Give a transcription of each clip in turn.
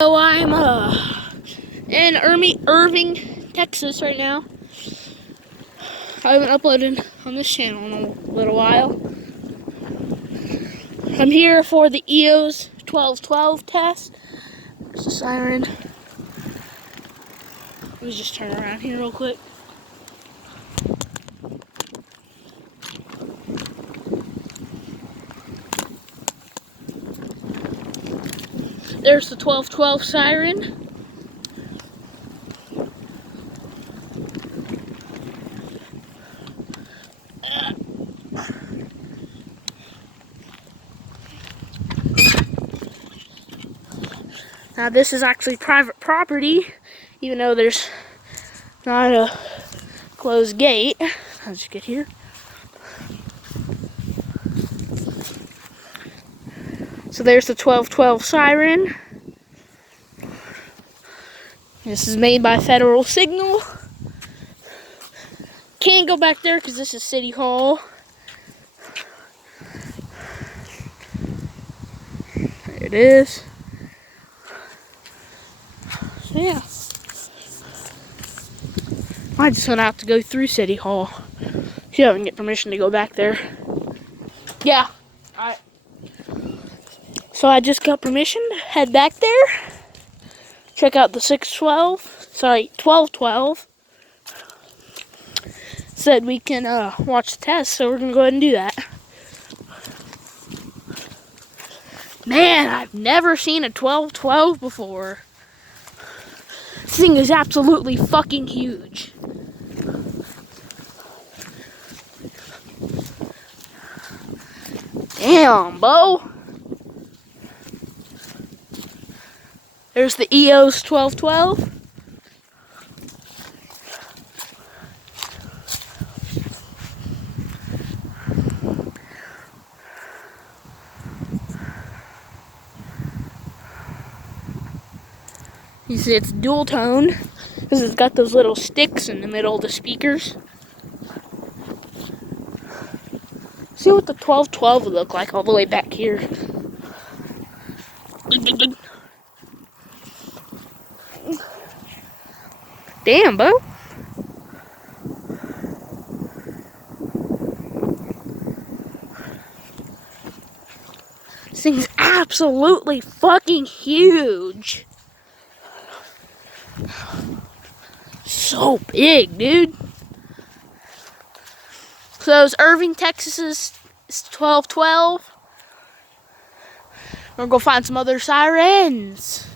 So I'm in Irving, Texas right now. I haven't uploaded on this channel in a little while. I'm here for the ewos 1212 test. There's the siren. Let me just turn around here real quick. There's the 1212 siren. Now this is actually private property, even though there's not a closed gate. I'll just get here. So there's the 1212 siren. This is made by Federal Signal. Can't go back there because this is City Hall. There it is. So yeah. I just went out to go through City Hall. She doesn't get permission to go back there. Yeah. Alright. So I just got permission to head back there. Check out the 1212. Said we can watch the test, so we're gonna go ahead and do that. Man, I've never seen a 1212 before. This thing is absolutely fucking huge. Damn, Bo. There's the ewos 1212. You see it's dual tone because it's got those little sticks in the middle of the speakers. See what the 1212 would look like all the way back here. Damn, Bo. This thing's absolutely fucking huge. So big, dude. So it's Irving, Texas's 1212. We're gonna go find some other sirens.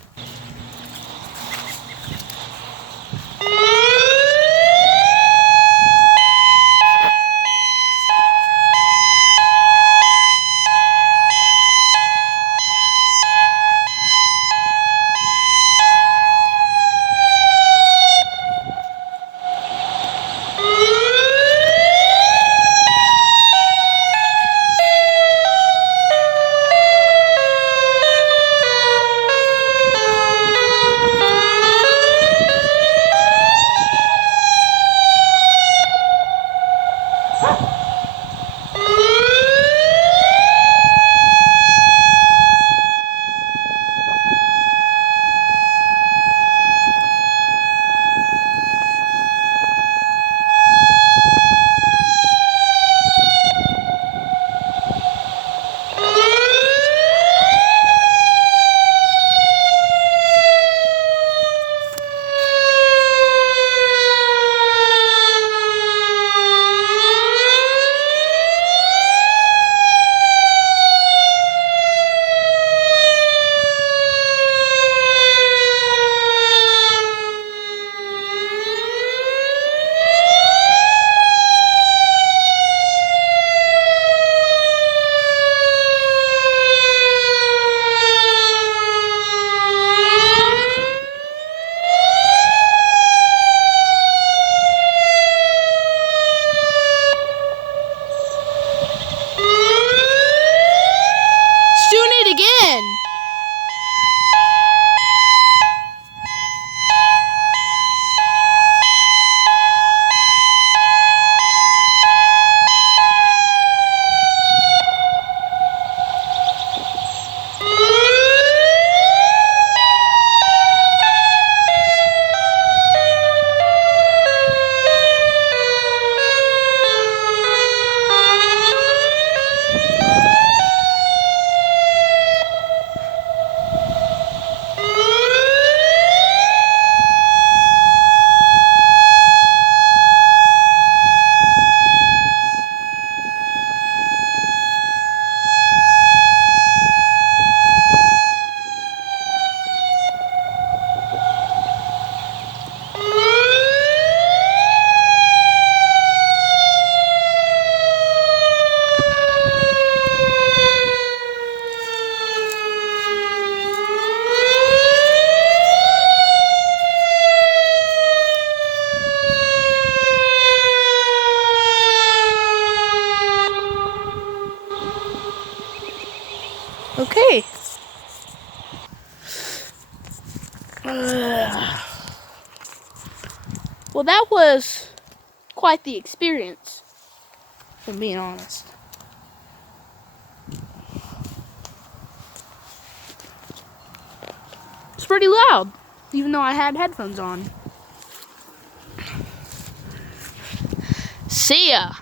Well, that was quite the experience, if I'm being honest. It's pretty loud, even though I had headphones on. See ya.